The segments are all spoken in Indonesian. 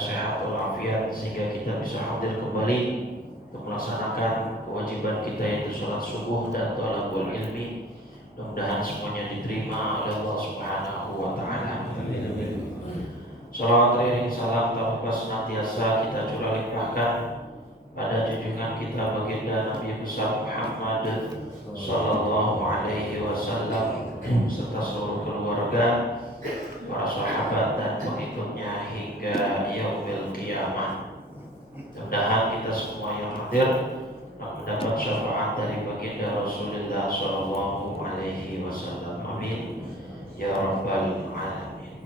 sehat walafiat sehingga kita bisa hadir kembali untuk melaksanakan kewajiban kita yaitu sholat subuh dan thalabul ilmi. Mudah-mudahan semuanya diterima oleh Allah Subhanahu wa taala. Salawat ring salam tanpa senantiasa kita curah limpahkan pada junjungan kita baginda Nabi besar Muhammad sallallahu alaihi wasallam serta seluruh keluarga, para sahabat dan pengikutnya hingga yaumil qiyamah. Mudah-mudahan kita semua yang hadir mendapat syafaat dari baginda Rasulullah sallallahu alaihi wasallam. Amin ya rabbal alamin.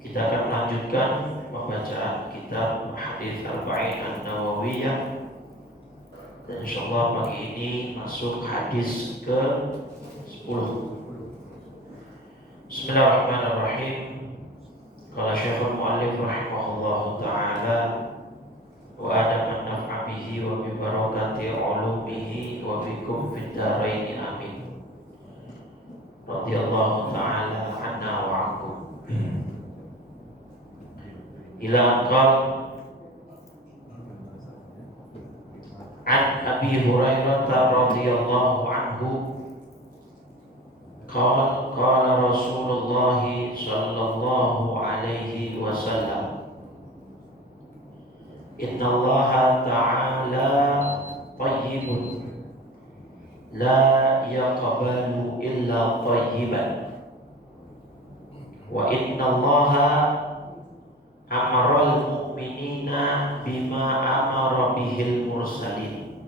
Kita akan melanjutkan pembacaan kitab Hadits Arba'in An-Nawawiyah, dan insyaallah pagi ini masuk hadis ke 10. Bismillahirrahmanirrahim. Qala Syekhul Mu'allif rahimahullahu ta'ala wa adaman naf'a bihi wa bi barakati ulumihi wa bikum fid dharain amin. Radhiyallahu ta'ala anna wa ankum. Ila qal an Abi Hurairah radhiyallahu anhu qala Rasulullah sallallahu alaihi wasallam inna Allah ta'ala tayyibun la yaqbalu illa tayyiban wa inna Allah amaral mu'minina bima amara bihil mursalin.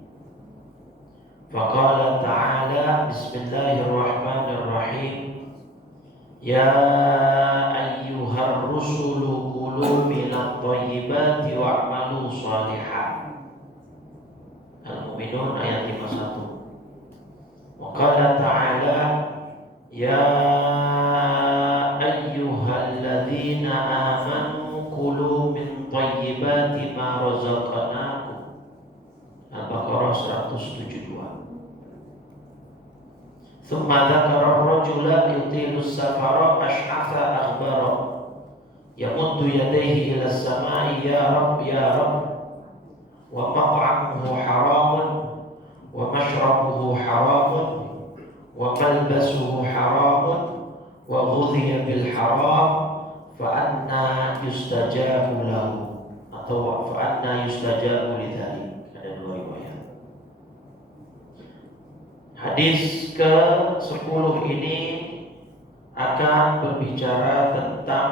Faqala ta'ala bismillahirrahmanirrahim ya ayyuhar rusulu kulu minat thayyibati wa'malu shalihan. Al-Mu'minun ayat 51. Waqala ta'ala ya ayyuhalladzina amanu kulu min thayyibati ma razaqnakum. Al-Baqarah 172. Thumma dzakara ar-rajula yutilu as-safara ash'atha akhbara yamuddu yadayhi ila as-sama'i ya Rabb wa mat'amuhu haramun wa mashrabuhu haramun wa malbasuhu haramun wa ghudhiya bil haram fa anna yustajabu lahu atau fa anna yustajabu lidzalik. Ada dua riwayat. Hadis ke-10 ini akan berbicara tentang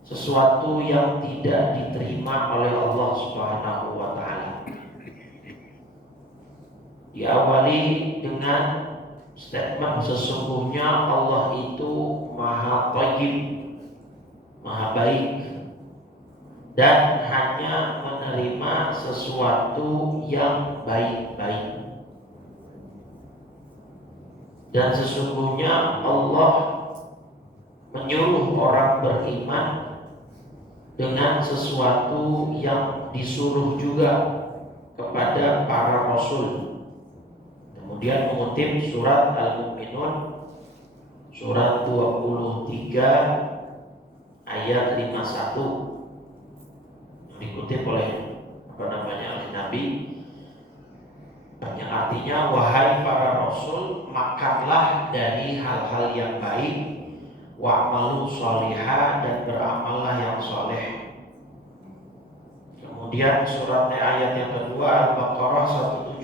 sesuatu yang tidak diterima oleh Allah Subhanahu wa taala. Diawali dengan statement sesungguhnya Allah itu maha thayyib, maha baik, dan hanya menerima sesuatu yang baik-baik. Dan sesungguhnya Allah menyuruh orang beriman dengan sesuatu yang disuruh juga kepada para rasul. Kemudian mengutip surat Al-Mu'minun surat 23 ayat 51 yang dikutip oleh oleh Nabi, yang artinya wahai para rasul, makanlah dari hal-hal yang baik, wa'malu sholihah, dan beramallah yang soleh. Kemudian surat ayat yang kedua Al-Baqarah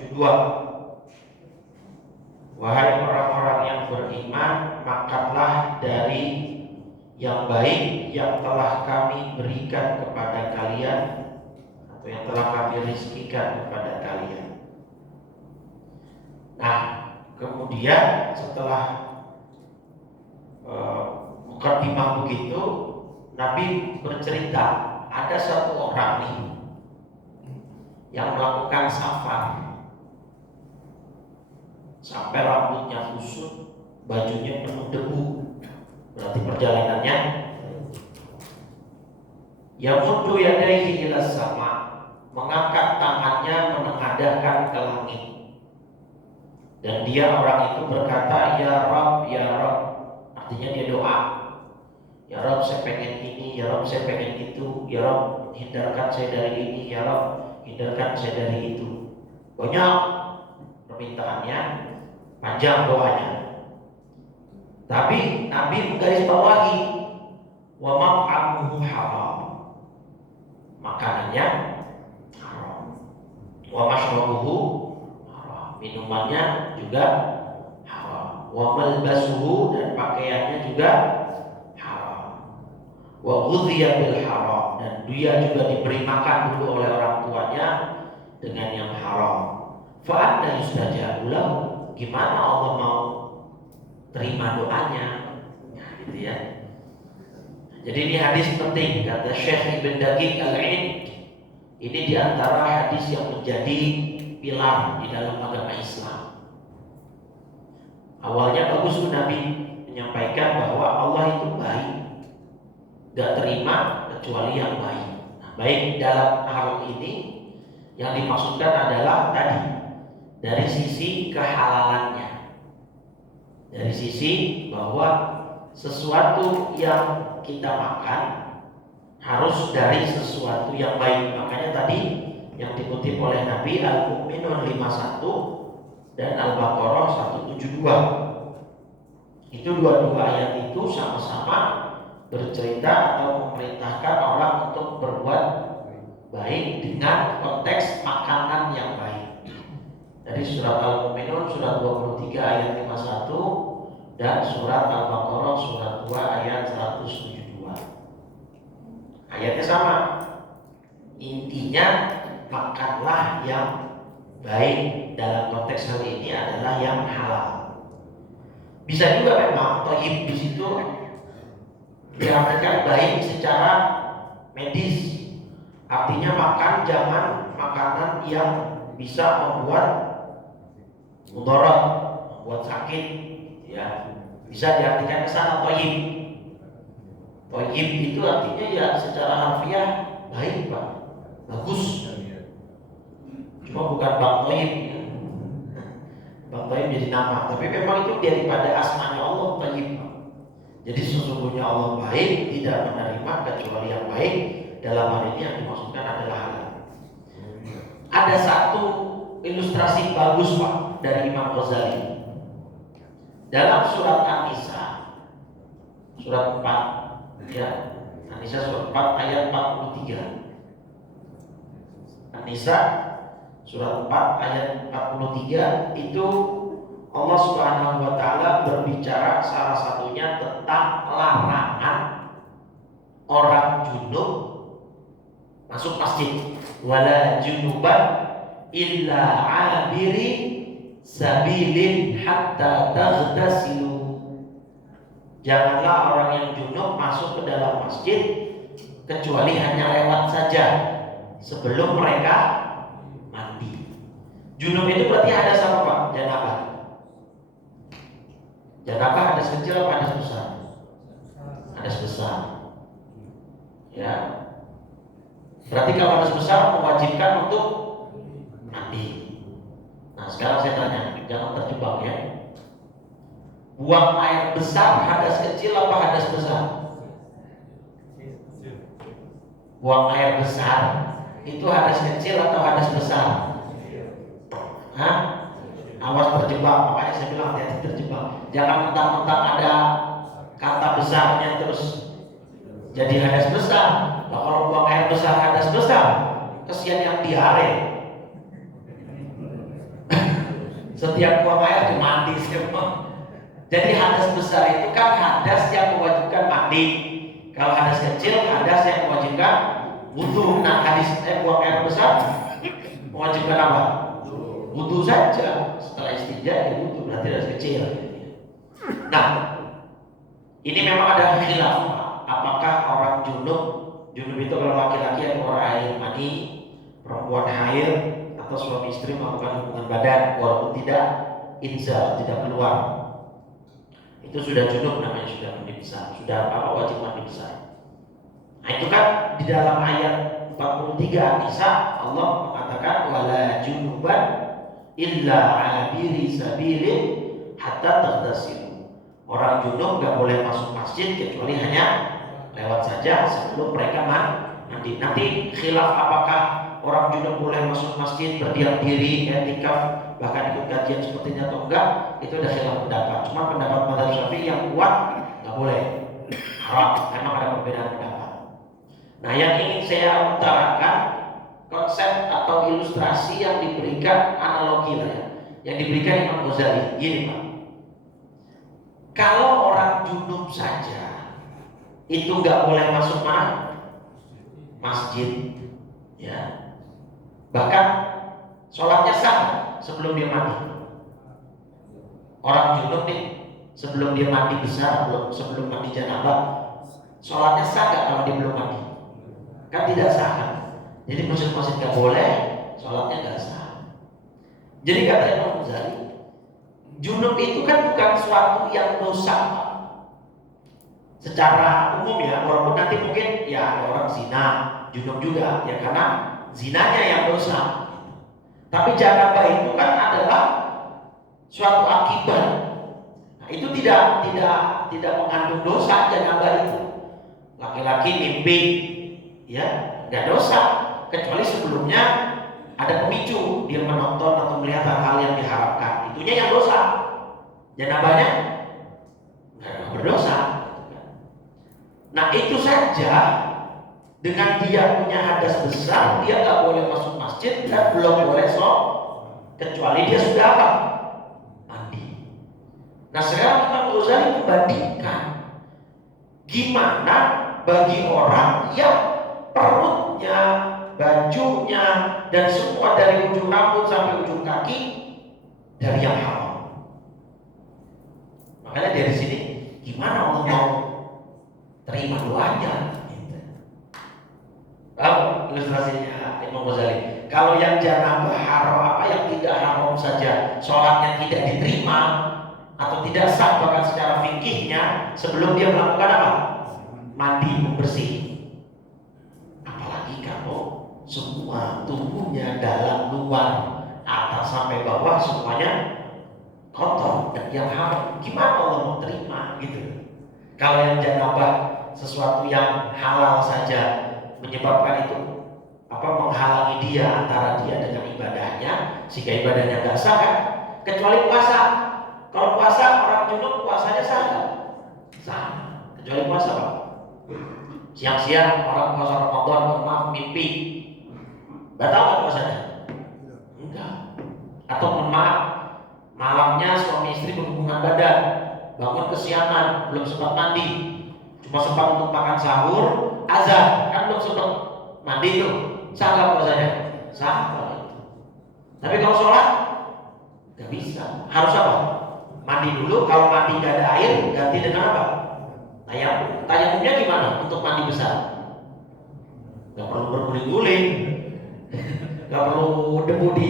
172, wahai orang-orang yang beriman, makanlah dari yang baik yang telah kami berikan kepada kalian atau yang telah kami rizkikan kepada kalian. Nah, kemudian setelah mukadimah begitu, Nabi bercerita ada satu orang nih yang melakukan safar sampai rambutnya kusut, bajunya penuh debu. Berarti perjalanannya yamuddu yadayhi ila sama, mengangkat tangannya menengadahkan ke langit. Dan dia orang itu berkata ya Rabb, artinya dia doa. Ya Rob, saya pengen ini, ya Rob, saya pengen itu, ya Rob, hindarkan saya dari ini, ya Rob, hindarkan saya dari itu. Banyak permintaannya, panjang doanya. Tapi Nabi menggarisbawahi wa mat'amuhu haram. Makanannya haram. Wa mashrabuhu haram. Minumannya juga haram. Wa malbasuhu, dan pakaiannya juga haram. Wa ghudhiya bil haram, dan dia juga diberi makan dulu oleh orang tuanya dengan yang haram. Fa anna yustajabu lahu, gimana Allah mau terima doanya? Nah, gitu ya. Jadi ini hadis penting, kata Syekh Ibn Daqiq Al-Aid. Ini diantara hadis yang menjadi pilar di dalam agama Islam. Awalnya bagus tuh Nabi menyampaikan bahwa Allah itu baik, gak terima kecuali yang baik. Nah, baik dalam hal ini yang dimaksudkan adalah tadi dari sisi kehalalannya, dari sisi bahwa sesuatu yang kita makan harus dari sesuatu yang baik. Makanya tadi yang dikutip oleh Nabi, Al-Mu'minun 51 dan Al-Baqarah 172. Itu dua-dua ayat itu sama-sama bercerita atau memerintahkan orang untuk berbuat baik dengan konteks makanan yang baik. Dari surat Al-Mu'minun surat 23 ayat 51 dan surat Al-Baqarah surat 2 ayat 172. Ayatnya sama. Intinya makanlah yang baik, dalam konteks hal ini adalah yang halal. Bisa juga memang thayyib di situ diartikan baik secara medis. Artinya makan jangan makanan yang bisa membuat mudarat, membuat sakit, ya. Bisa diartikan ke sana thayyib. Thayyib itu artinya ya secara harfiah baik, Pak. Bagus. Cuma bukan Bang Thayyib ya. Bang Thayyib jadi nama, tapi memang itu daripada asmanya Allah Thayyib, Pak. Jadi sesungguhnya Allah baik, tidak menerima kecuali yang baik. Dalam hal ini yang dimaksudkan adalah halal. Ada satu ilustrasi bagus, Pak, dari Imam Ghazali. Dalam surat An-Nisa surat 4 ya, An-Nisa surat 4 ayat 43. An-Nisa surat 4 ayat 43 itu Allah Subhanahu wa taala berbicara salah satunya tentang larangan orang junub masuk masjid. Wala junuban illa abiri sabilin hatta taghtasilu. Janganlah orang yang junub masuk ke dalam masjid kecuali hanya lewat saja sebelum mereka mandi. Junub itu berarti hadas apa, Pak? Janabah. Janabah hadas kecil apa hadas besar? Hadas besar. Ya. Berarti kalau hadas besar mewajibkan untuk mandi. Nah, sekarang saya tanya, jangan terjebak ya. Buang air besar hadas kecil apa hadas besar? Buang air besar itu hadas kecil atau hadas besar? Hah? Awas terjebak, makanya saya bilang hati-hati terjebak. Jangan mentang-mentang ada kata besarnya terus jadi hadas besar. Nah, kalau buang air besar hadas besar, kesian yang diare. Setiap buang air dimandi semua. Jadi hadas besar itu kan hadas yang mewajibkan mandi. Kalau hadas kecil, hadas yang mewajibkan wudu. Nah, buang air besar mewajibkan apa? Wudu saja. Setelah istinja ya wudu, berarti hadas kecil. Nah, ini memang ada khilaf. Apakah orang junub itu kalau laki-laki yang keluar air mani, perempuan haid, atau suami istri melakukan hubungan badan walaupun tidak inzal, tidak keluar, itu sudah junub namanya, sudah mandi besar, sudah wajib mandi besar. Nah, itu kan di dalam ayat 43 An-Nisa Allah mengatakan wala junuban illa abiri sabilin hatta taghtasilu. Orang junub nggak boleh masuk masjid kecuali hanya lewat saja sebelum mereka mandi. Nanti khilaf apakah orang junub boleh masuk masjid, berdiam diri, i'tikaf, bahkan ikut kajian sepertinya atau enggak, itu ada khilaf pendapat. Cuma pendapat mazhab Syafi'i yang kuat nggak boleh, haram. Memang ada perbedaan pendapat. Nah, yang ingin saya utarakan konsep atau ilustrasi yang diberikan, analogi lah ya, yang diberikan Imam Ghazali. Gini Pak, kalau orang junub saja itu nggak boleh masuk masjid, ya. Bahkan sholatnya sah sebelum dia mandi. Orang junub nih sebelum dia mandi besar, sebelum mandi janabah, sholatnya sah nggak kalau dia belum mandi? Kan tidak sah kan? Jadi maksud nggak boleh, sholatnya nggak sah. Jadi kata Imam Ghazali, junub itu kan bukan suatu yang dosa secara umum ya, walaupun nanti mungkin ya ada orang zina, junub juga ya karena zinanya yang dosa. Tapi janabah itu kan adalah suatu akibat. Nah, itu tidak mengandung dosa janabah itu. Laki-laki mimpi ya nggak dosa kecuali sebelumnya ada pemicu, dia menonton atau melihat hal-hal yang diharapkan, itunya yang dosa. Janabahnya nggak berdosa. Nah itu saja, dengan dia punya hadas besar, dia nggak boleh masuk masjid dan belum boleh sholat kecuali dia sudah apa? Mandi. Nah sekarang Imam Ghazali membandingkan gimana bagi orang yang perutnya, bajunya, dan semua dari ujung rambut sampai ujung kaki dari yang haram. Makanya dari sini gimana Allah mau terima doanya? Tahu ilustrasinya Imam Ghazali? Kalau yang janabah haram, apa yang tidak haram saja, sholatnya tidak diterima atau tidak sah bahkan secara fikihnya sebelum dia melakukan apa? Mandi, membersih. Apalagi kalau semua tubuhnya dalam luar atas sampai bawah semuanya kotor dan yang haram, gimana Allah mau terima gitu? Kalau yang janabah sesuatu yang halal saja menyebabkan itu menghalangi dia antara dia dengan ibadahnya sehingga ibadahnya nggak sah kan? Kecuali puasa. Kalau puasa orang junub puasanya sah kan? Sah. Kecuali puasa Pak. Siang-siang orang puasa Ramadan maaf mimpi, batal nggak puasanya? Enggak. Atau maaf malamnya suami istri berhubungan badan, bangun kesiangan, belum sempat mandi, cuma sempat untuk makan sahur, azan, kan belum sempat mandi tuh, sah nggak puasanya? Sah. Tapi kalau sholat nggak bisa, harus apa? Mandi dulu. Kalau mandi nggak ada air, ganti dengan apa? Tayamum. Tayamumnya gimana untuk mandi besar? Nggak perlu berguling-guling, nggak perlu debu di.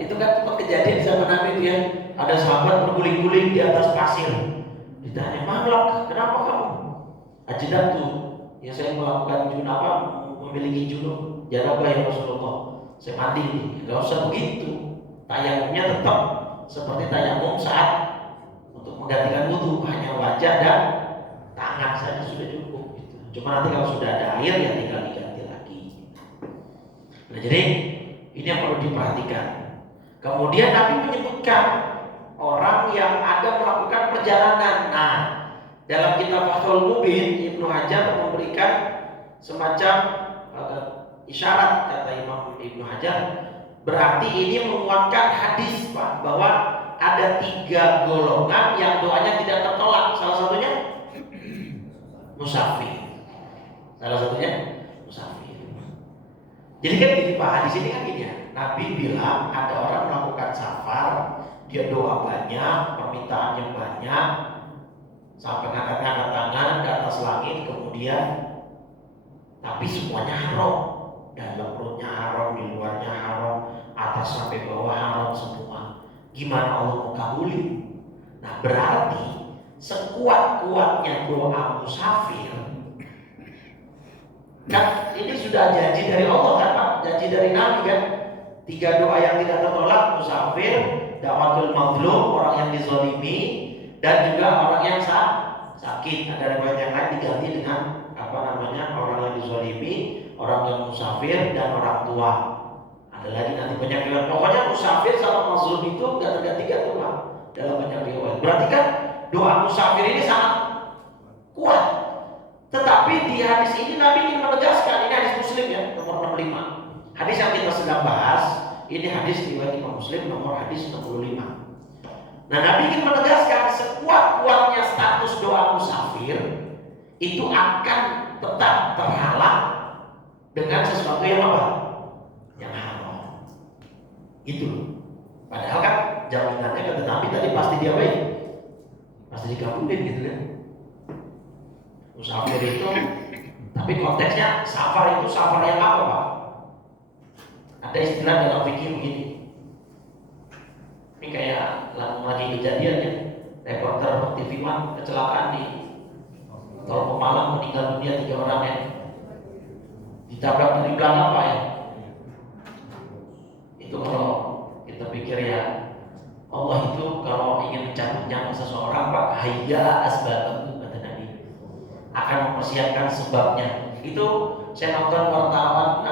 Itu kan sempat kejadian zaman Nabi itu ya, ada sahabat berguling-guling di atas pasir. Ditanya, "Mahlak, kenapa kamu?" "Ajidat tuh, ya saya melakukan junabah, memiliki junub janabah ya Rasulullah. Saya mandi nih." Gak usah begitu. Tayamumnya tetap seperti tayamum saat untuk menggantikan wudhu, hanya wajah dan tangan saja sudah cukup. Gitu. Cuma nanti kalau sudah ada air ya tinggal diganti lagi. Nah jadi ini yang perlu diperhatikan. Kemudian Nabi menyebutkan orang yang ada melakukan perjalanan. Nah, dalam kitab Fathul Mubin, Ibnu Hajar memberikan semacam isyarat, kata Imam Ibnu Hajar, berarti ini menguatkan hadis Pak, bahwa ada 3 golongan yang doanya tidak tertolak. Salah satunya musafir. Salah satunya musafir. Jadi kan gini Pak, di sini kan gini ya. Nabi bilang ada orang melakukan safar, dia doa banyak, permintaannya banyak, sampai ngangkat-ngangkat tangan ke atas langit, kemudian tapi semuanya haram, dalam perutnya haram, di luarnya haram, atas sampai bawah haram semua. Gimana Allah mau kabulin? Nah berarti sekuat-kuatnya doa musafir, kan ini sudah janji dari Allah kan Pak, janji dari Nabi kan, 3 doa yang tidak tertolak: musafir, dakwatul mazlum, orang yang dizalimi, dan juga orang yang sakit. Ada riwayat yang lain diganti dengan orang yang dizalimi, orang yang musafir, dan orang tua. Ada lagi nanti banyak riwayat. Pokoknya musafir sama mazlum itu nggak tergantikan tuh Pak dalam banyak riwayat. Berarti kan doa musafir ini sangat kuat. Tetapi di hadis ini Nabi ingin menegaskan, ini hadis Muslim ya, nomor 65. Hadis yang kita sedang bahas, ini hadis riwayat Imam Muslim nomor hadis 65. Nah, Nabi ingin menegaskan sekuat-kuatnya status doa musafir itu akan tetap terhalang dengan sesuatu yang apa? Yang haram. Itu. Padahal kan jaminannya kata Nabi tadi pasti dia baik. Pasti dikabulin gitu kan. Musafir itu, tapi konteksnya safar itu safar yang apa Pak? Ada istilah dalam fikih begini. Ini kayak lagi kejadian ya, reporter TV One kecelakaan di tol Pemalang, meninggal dunia 3 orang ya. Ditabrak dari belakang Pak ya. Itu kalau kita pikir ya, Allah itu kalau ingin mencabut nyawa seseorang Pak, hayya asbabahu kata Nabi, akan mempersiapkan sebabnya. Itu saya nonton wartawan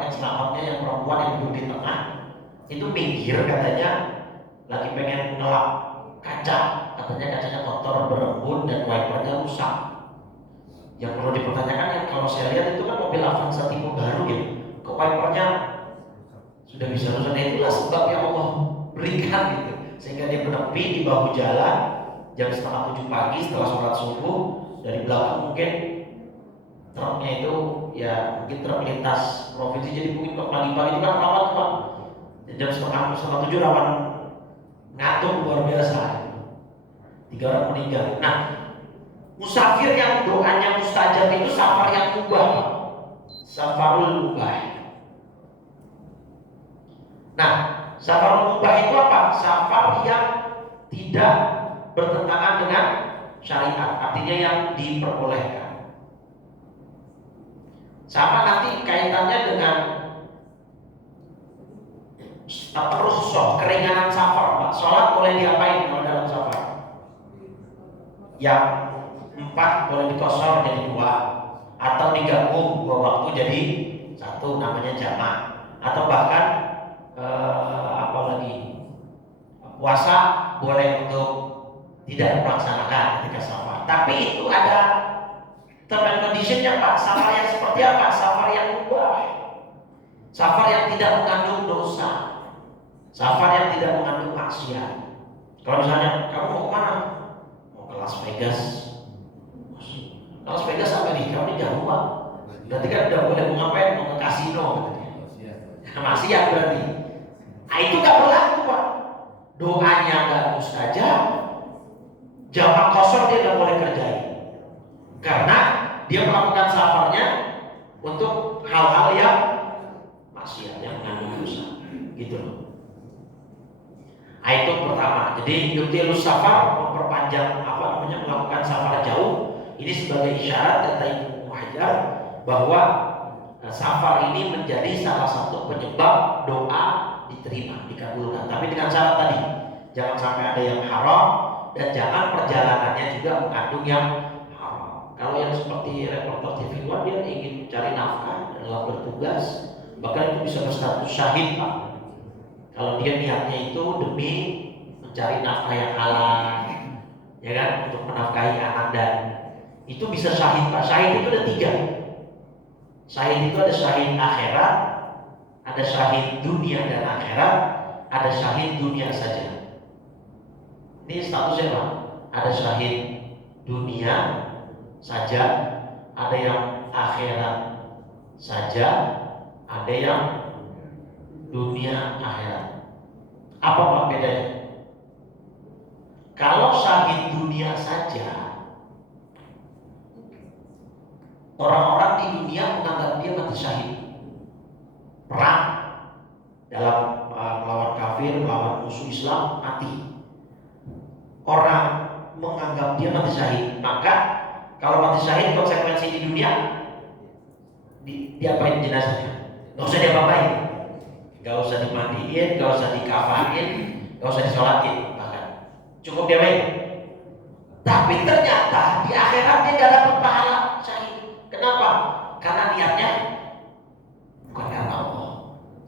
yang selamatnya yang perempuan yang duduk di tengah itu minggir katanya lagi pengen ngelap kaca, katanya kacanya kotor berembun dan wipernya rusak. Yang perlu dipertanyakan yang kalau saya lihat itu kan mobil Avanza tipe baru ya, kok wipernya sudah bisa rusak. Nah, itulah sebab yang Allah berikan gitu, sehingga dia menepi di bahu jalan jam 6:30 pagi setelah sholat subuh. Dari belakang mungkin truknya itu ya mungkin truk lintas provinsi, jadi mungkin pagi-pagi itu kan rawan Pak, jam 6:30 rawan ngatur luar biasa. 3 orang meninggal. Nah, musafir yang doanya mustajab itu safar yang mubah, safarul mubah. Nah, safarul mubah itu apa? Safar yang tidak bertentangan dengan syariat, artinya yang diperbolehkan. Sama nanti kaitannya dengan rukhsah, keringanan safar Pak. Sholat boleh diapain kalau dalam safar? Yang 4 boleh dikosor jadi 2, atau digabung 2 waktu jadi 1, namanya jamak. Atau bahkan puasa boleh untuk tidak melaksanakan ketika safar. Tapi itu ada term and conditionnya Pak. Safar yang seperti apa? Safar yang mubah, safar yang tidak mengandung dosa, safar yang tidak mengandung maksiat. Kalau misalnya kamu mau kemana? Mau ke Las Vegas. Las Vegas Amerika ini jauh Pak. Berarti kan udah boleh mau ngapain? Mau ke kasino katanya. Maksiat berarti. Nah, itu gak berlaku Pak. Doanya gak mustajab, jamak kosong dia gak boleh kerjain, karena dia melakukan safarnya untuk hal-hal yang maksiat, yang mengandung dosa, gitu loh. Nah, itu pertama. Jadi yutilus safar, memperpanjang melakukan safar jauh. Ini sebagai isyarat kata Ibnu Hajar bahwa safar ini menjadi salah satu penyebab doa diterima, dikabulkan. Tapi dengan syarat tadi, jangan sampai ada yang haram dan jangan perjalanannya juga mengandung yang haram. Kalau yang seperti reporter TV One, dia ingin mencari nafkah dalam bertugas, bahkan itu bisa berstatus syahid Pak. Kalau dia niatnya itu demi mencari nafkah yang halal, ya kan, untuk menafkahi anak, dan itu bisa syahid Pak. Syahid itu ada 3. Syahid itu ada syahid akhirat, ada syahid dunia dan akhirat, ada syahid dunia saja. Ini statusnya Pak. Ada syahid dunia saja, ada yang akhirat saja, ada yang dunia akhirat. Apa Pak bedanya? Kalau syahid dunia saja, orang-orang di dunia menganggap dia mati syahid. Perang dalam melawan kafir, melawan musuh Islam, mati. Orang menganggap dia mati syahid. Maka kalau mati syahid, konsekuensi di dunia diapain jenazahnya? Gak usah diapa-apain, gak usah dimandiin, gak usah dikafanin, gak usah disolatin, bahkan cukup diapain? Tapi ternyata di akhirat dia gak dapat pahala syahid. Kenapa? Karena niatnya bukan karena Allah.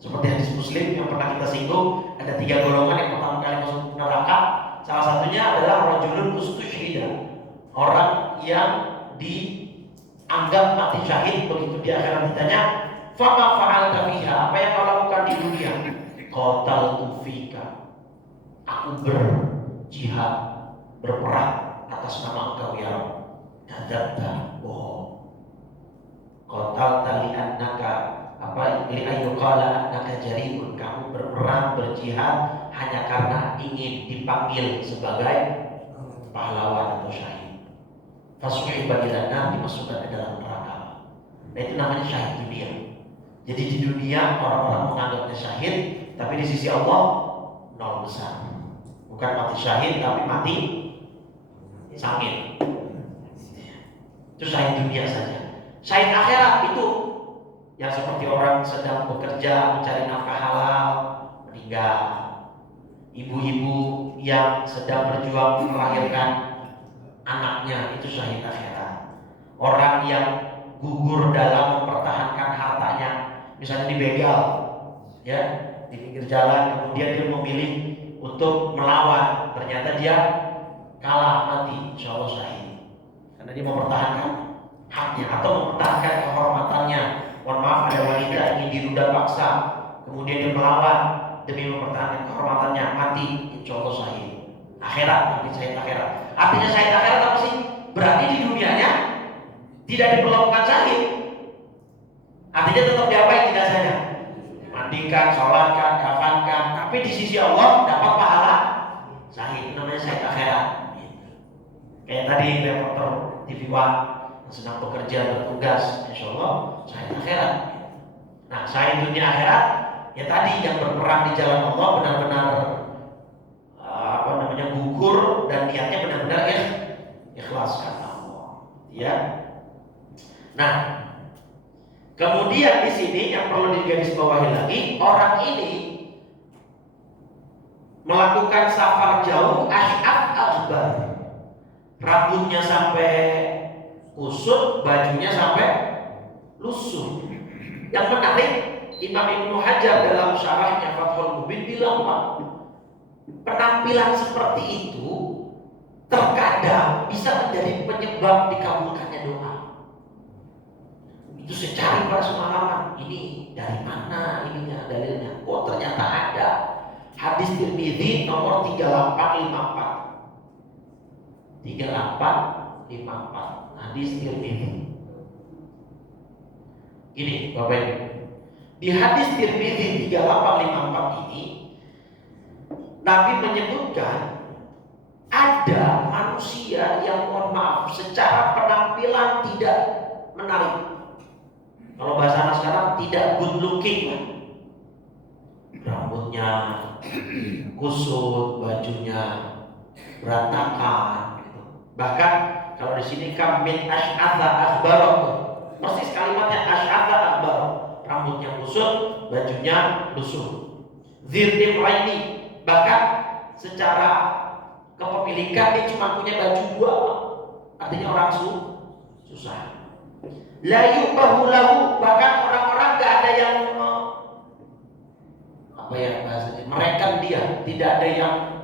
Seperti hadis Muslim yang pernah kita singgung, ada 3 golongan yang pertama kali masuk neraka. Salah satunya adalah rajulun ustusyhida, orang yang dianggap mati syahid. Begitu di akhirat ditanya, fama fa'alta fiha, apa yang kau lakukan di dunia? Qataltu fika, aku berjihad, berperang atas nama engkau ya Rabb. Kadzabta, bohong. Qatalta li'annaka, apa li'ayyuqala annaka jari'un, kamu berperang, berjihad hanya karena ingin dipanggil sebagai pahlawan atau syahid. Fasuhiba ilan nar, dimasukkan ke dalam neraka. Nah, itu namanya syahid dunia. Jadi di dunia orang-orang menganggapnya syahid, tapi di sisi Allah nol besar. Bukan mati syahid tapi mati sangit. Itu syahid dunia saja. Syahid akhirat itu yang seperti orang sedang bekerja mencari nafkah halal, meninggal. Ibu-ibu yang sedang berjuang melahirkan anaknya, itu syahid akhirat. Orang yang gugur dalam mempertahankan hartanya, misalnya dibegal, ya, di pinggir jalan, kemudian dia memilih untuk melawan, ternyata dia kalah, mati, insya Allah syahid. Karena dia mempertahankan haknya atau mempertahankan kehormatannya. Mohon maaf, ada wanita ingin diruda paksa, kemudian dia melawan demi mempertahankan kehormatannya, mati, insya Allah syahid. Akhirat, tapi syahid akhirat. Artinya syahid akhirat apa sih? Berarti di dunianya tidak diperlakukan syahid. Artinya tetap diapain jenazahnya? Mandikan, sholatkan, kafankan. Tapi di sisi Allah dapat pahala syahid. Itu namanya syahid akhirat. Kayak tadi reporter TV One yang sedang bekerja bertugas, insya Allah syahid akhirat. Nah, syahid dunia akhirat ya tadi yang berperang di jalan Allah benar-benar gugur dan niatnya benar-benar ikhlas karena Allah. Ya. Nah, kemudian di sini yang perlu digarisbawahi lagi, orang ini melakukan safar jauh, asy'af akbar, rambutnya sampai kusut, bajunya sampai lusuh. Yang menarik, Imam Ibnu Hajar dalam syarahnya Fathul Mubin bilang, Pak, penampilan seperti itu terkadang bisa menjadi penyebab dikabulkannya doa. Itu secari pada semalaman, ini dari mana ininya dalilnya? Oh, ternyata ada. Hadis Tirmidzi nomor 3854. 3854 hadis Tirmidzi. Ini Bapak Ibu, di hadis Tirmidzi 3854 ini Nabi menyebutkan ada manusia yang, mohon maaf, secara penampilan tidak menarik. Kalau bahasa anak sekarang tidak good looking, rambutnya kusut, bajunya berantakan. Gitu. Bahkan kalau di sini min asy'atha akhbaro, persis kalimatnya asy'atha akhbaro, rambutnya kusut, bajunya lusuh. Dzirtimraini, bahkan secara kepemilikan dia cuma punya baju 2, artinya orang susah. La yubahu lahu, bahkan orang-orang gak ada yang apa ya bahasanya, merekan dia, tidak ada yang,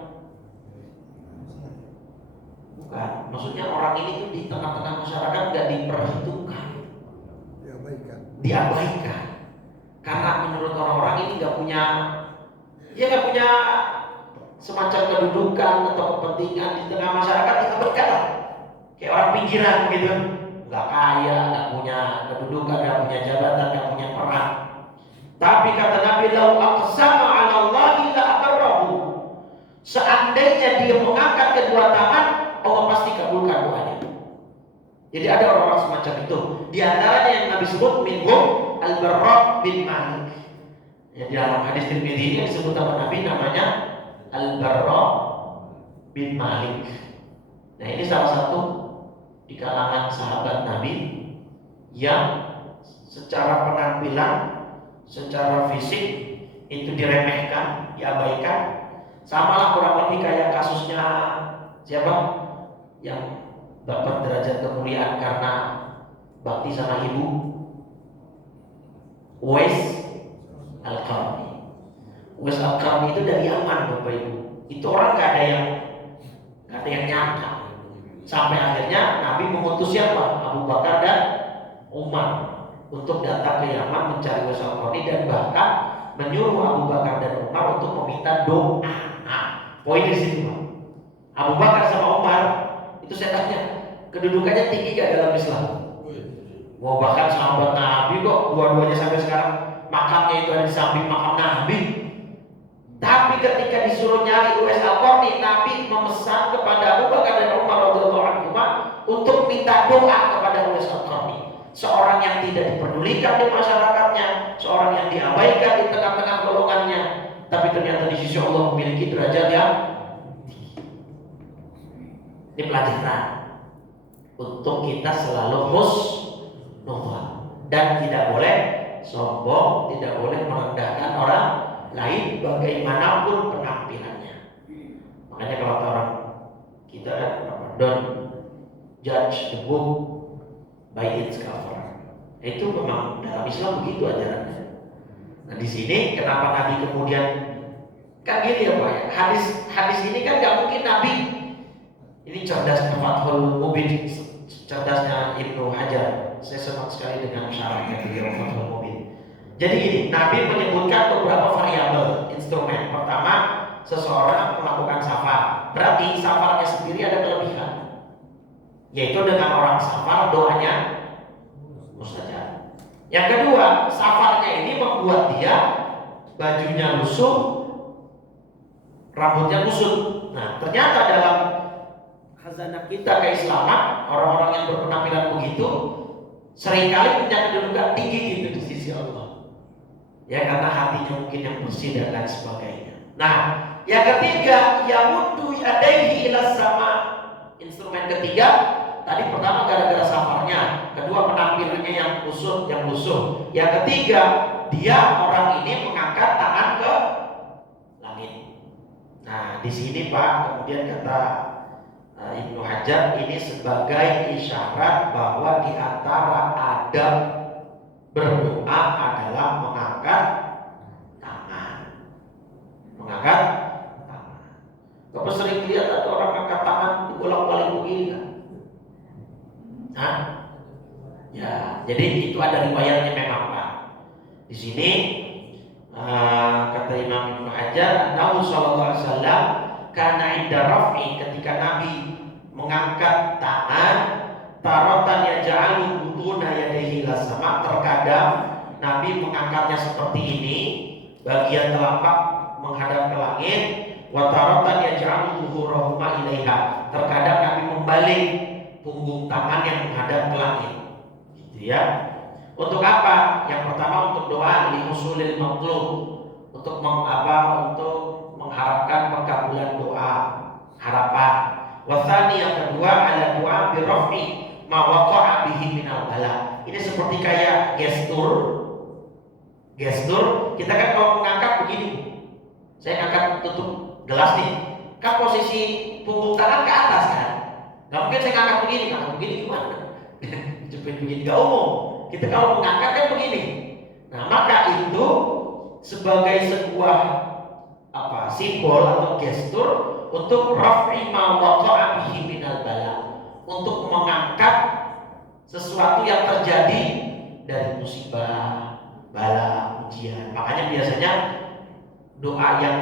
bukan, maksudnya orang ini tuh di tengah-tengah masyarakat gak diperhitungkan, diabaikan. Karena menurut orang-orang ini gak punya semacam kedudukan atau kepentingan di tengah masyarakat, kita berkata kayak orang pinggiran gitu, nggak kaya, nggak punya kedudukan, nggak punya jabatan, nggak punya peran. Tapi kata Nabi, lau aqsama 'ala Allahi la abarrahu, seandainya dia mengangkat kedua tangan, Allah pasti kabulkan doanya. Jadi ada orang-orang semacam itu. Di antaranya yang Nabi sebut minhum Al-Barra bin Malik. Ya, di dalam hadis Tirmidzi ini disebut sama Nabi namanya Al-Barra bin Malik. Nah, ini salah satu di kalangan sahabat Nabi yang secara penampilan, secara fisik itu diremehkan, diabaikan. Sama lah kurang lebih kayak kasusnya siapa? yang dapat derajat kemuliaan karena bakti sama ibu? Uwais Al-Qarni. Uwais Al-Qarni itu dari Yaman, Bapak Ibu. Itu orang gak ada yang nyangka. Sampai akhirnya Nabi mengutus siapa? Abu Bakar dan Umar untuk datang ke Yaman mencari Uwais Al-Qarni, dan bahkan menyuruh Abu Bakar dan Umar untuk meminta doa. Nah, poin di situ, Pak. Abu Bakar sama Umar itu saya tanya, kedudukannya tinggi gak dalam Islam? Mau bahkan sahabat Nabi kok, dua-duanya sampai sekarang makamnya itu ada di samping makam Nabi. Tapi ketika disuruh nyari Uwais Al-Qarni, Nabi memesan kepada Abu Bakar dan Umar radhiyallahu anhum untuk minta doa kepada Uwais Al-Qarni. Seorang yang tidak dipedulikan di masyarakatnya, seorang yang diabaikan di tengah-tengah golongannya, tapi ternyata di sisi Allah memiliki derajat yang tinggi. Ini pelajaran untuk kita selalu husnuzan dan tidak boleh sombong, tidak boleh merendahkan orang lain bagaimanapun penampilannya. Makanya kalau orang kita don't judge the book by its cover. Itu memang dalam Islam begitu ajarannya. Nah di sini kenapa Nabi kemudian kan gini ya Pak ya, hadis ini kan nggak mungkin Nabi ini cerdasnya Fathul Mubin, cerdasnya Ibnu Hajar. Saya senang sekali dengan syarahnya beliau Fathul Mubin. Jadi gini, Nabi menyebutkan beberapa variabel instrumen. Pertama, seseorang melakukan safar. Berarti safarnya sendiri ada kelebihan, yaitu dengan orang safar doanya mustajab. Yang kedua, safarnya ini membuat dia bajunya lusuh, rambutnya kusut. Nah, ternyata dalam khazanah kita keislaman, orang-orang yang berpenampilan begitu seringkali punya kedudukan tinggi gitu di sisi Allah. Ya karena hatinya mungkin yang bersih dan lain sebagainya. Nah, yang ketiga, yamuddu yadaihi ila sama. Instrumen ketiga, tadi pertama gara-gara safarnya, kedua penampilannya yang kusut, yang lusuh. Yang ketiga, dia orang ini mengangkat tangan ke langit. Nah, di sini Pak, kemudian kata Ibnu Hajar ini sebagai isyarat bahwa di antara adab berdoa adalah mengangkat tangan. Mengangkat tangan. Kamu sering lihat ada orang angkat tangan dibolak-balik begini kan? Hah? Ya, jadi itu ada riwayatnya memang Pak. Di sini kata Imam Ibnu Hajar, Nabi sallallahu alaihi wasallam karena inda raf'i, ketika Nabi mengangkat tangan, tarotan yaj'alu butuna yadayhi ila sama, terkadang Nabi mengangkatnya seperti ini, bagian telapak menghadap ke langit, wa tarotan yaj'alu zuhurahuma ilaiha, terkadang Nabi membalik punggung tangan yang menghadap ke langit. Gitu ya. Untuk apa? Yang pertama untuk doa li husulil matlub, untuk untuk mengharapkan pengkabulan doa, harapan. Wasani yang kedua ada doa bi raf'i ma waqa'a bihi minal bala. Ini seperti kayak gestur. Kita kan kalau mengangkat begini. Saya angkat tutup gelas nih. Kan posisi punggung tangan ke atas kan? Gak mungkin saya angkat begini gimana? Cepet begini gak umum. Kita kalau mengangkat kan begini. Nah, maka itu sebagai sebuah simbol atau gestur untuk raf'i ma waqa'a bihi minal bala, untuk mengangkat sesuatu yang terjadi dari musibah, bala, ujian. Makanya biasanya doa yang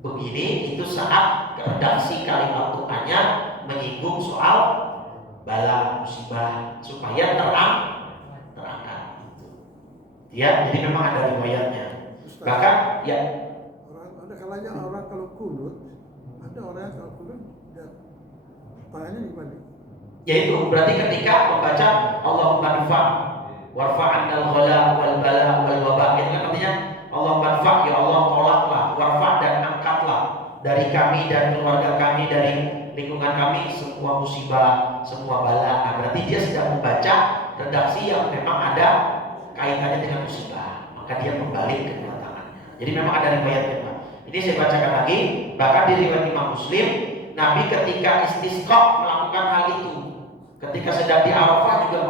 begini itu saat redaksi kalimat doanya menyinggung soal bala, musibah, supaya terangkan. Ya, jadi memang ada riwayatnya. Bahkan ya ada kalanya orang kalau kunut, ada orang yang kalau kunut tangannya gimana? Yaitu berarti ketika membaca Allahumma anfa' warfa'annal ghala wal bala wal waba, itu kan artinya Allahumma anfa', ya Allah tolaklah, warfa' dan angkatlah dari kami dan keluarga kami, dari lingkungan kami semua musibah, semua bala. Nah, berarti dia sedang membaca redaksi yang memang ada kaitannya dengan musibah, maka dia membalik kedua tangannya. Jadi memang ada riwayatnya Pak. Ini saya bacakan lagi. Bahkan di riwayat Imam Muslim, Nabi ketika istisqa melakukan melakukan hal itu. Ketika sedang di Arafah juga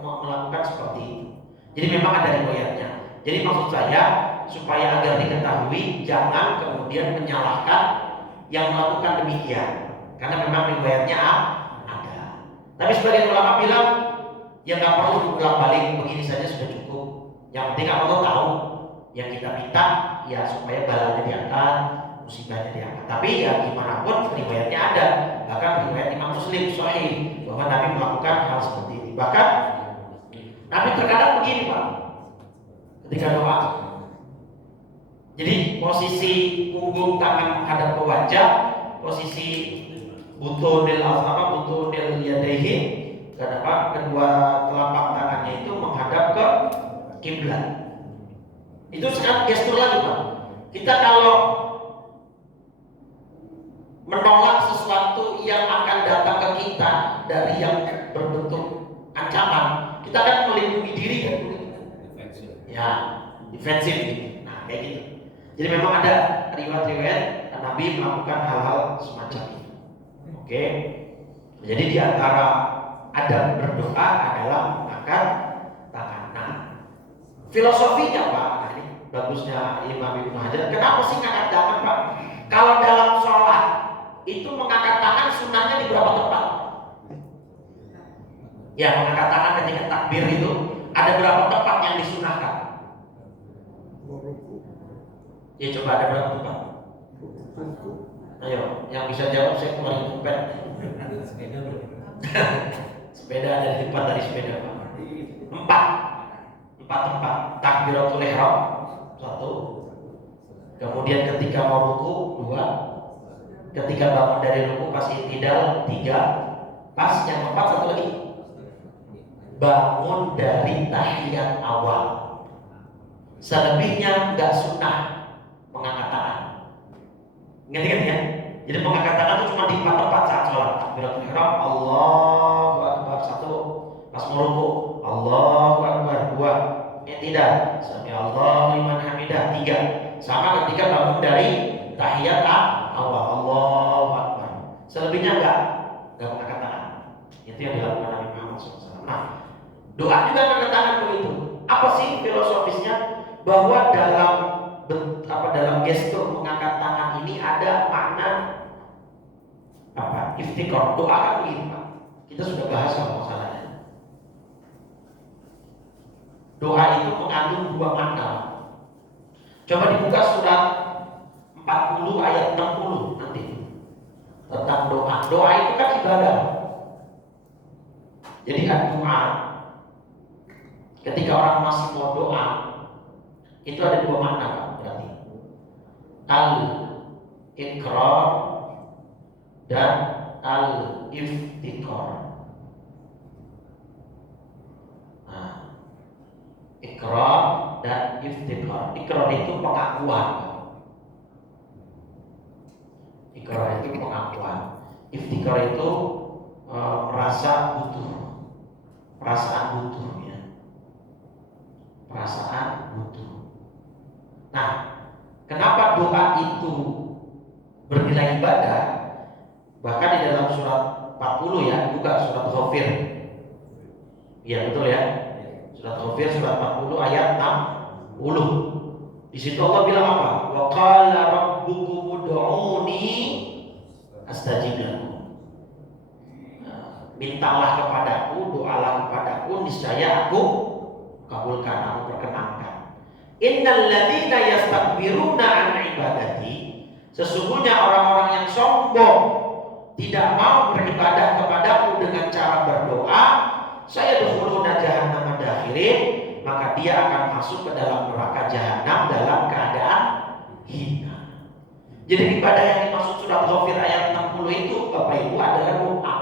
melakukan seperti itu. Jadi memang ada riwayatnya. Jadi maksud saya supaya agar diketahui, jangan kemudian menyalahkan yang melakukan demikian, karena memang riwayatnya ada. Tapi sebagian ulama bilang ya nggak perlu diulang-balik, begini saja sudah cukup. Yang penting Allah tahu yang kita minta ya supaya balanya diangkat, musibahnya diangkat. Tapi ya gimana pun riwayatnya ada. Bahkan riwayat Imam Muslim sahih bahwa Nabi melakukan hal seperti ini. Bahkan Nabi terkadang begini Pak, ketika doa. Jadi posisi punggung tangan menghadap ke wajah, posisi butunil yadaihi, dan kedua telapak tangannya itu menghadap ke kiblat. Itu sekarang gestur lagi Pak. Kita kalau menolak sesuatu yang akan datang ke kita dari yang berbentuk ancaman, kita kan melindungi diri kan? Ya, defensif. Nah, kayak gitu. Jadi memang ada riwayat-riwayat Nabi melakukan hal-hal semacam itu. Oke. Jadi di antara adab berdoa adalah mengangkat tangan. Nah, filosofinya Pak, ini bagusnya Imam Ibnu Hajar. Kenapa sih ngangkat tangan Pak? Kalau dalam sholat itu mengangkat tangan sunnahnya di berapa tempat? Ya, mengangkat tangan ketika takbir itu ada berapa tempat yang disunahkan? Ya coba ada berapa tempat? Ayo, yang bisa jawab saya keluarin dompet. Sepeda ada di tempat dari sepeda Pak. Empat tempat. Takbiratul ihram 1. Kemudian ketika mau ruku 2. Ketika bangun dari ruku pas i'tidal 3. Pas yang keempat satu lagi. Bangun dari tahiyat awal. Selebihnya enggak sunnah mengangkat tangan. Ingat-ingat ya. Jadi mengangkat tangan itu cuma di 4 tempat saat sholat. Takbiratul ihram, Allahu akbar 1. Pas mau ruku, Allahu akbar 2. I'tidal, sami Allahu liman hamidah 3. Sama ketika bangun dari tahiyat awal, Allahu akbar. Selebihnya enggak mengangkat tangan. Itu yang dilakukan Nabi Muhammad SAW. Nah, doa juga mengangkat tangan begitu. Apa sih filosofisnya? Bahwa dalam gestur mengangkat tangan ini ada makna iftikar. Doa kan begitu Pak. Kita sudah bahas soal masalahnya. Doa itu mengandung 2 makna. Coba dibuka surat 40 ayat 60 nanti tentang doa. Doa itu kan ibadah. Jadi doa ketika orang masih mau doa itu ada 2 makna Pak. Al-Iqrar dan Al-Iftikar. Nah, Iqrar dan Iftikar. Iqrar itu pengakuan. Iqrar itu pengakuan. Iftikar itu merasa butuh, perasaan butuh ya. Perasaan butuh. Nah, kenapa doa itu bernilai ibadah? Bahkan di dalam surat 40 ya, buka surat Ghafir. Iya betul ya. Surat Ghafir surat 40 ayat 60. Di situ Allah bilang apa? Wa qala rabbukum ud'uni astajib lakum. Mintalah kepadaku, doalah kepadaku, niscaya aku kabulkan, aku perkenankan. Innal ladzina yastakbiruna an ibadati, sesungguhnya orang-orang yang sombong tidak mau beribadah kepadaku dengan cara berdoa, saya dukhuluna jahannam dakhirin, maka dia akan masuk ke dalam neraka jahanam dalam keadaan hina. Jadi ibadah yang dimaksud surat Ghafir ayat 60 itu Bapak Ibu adalah doa.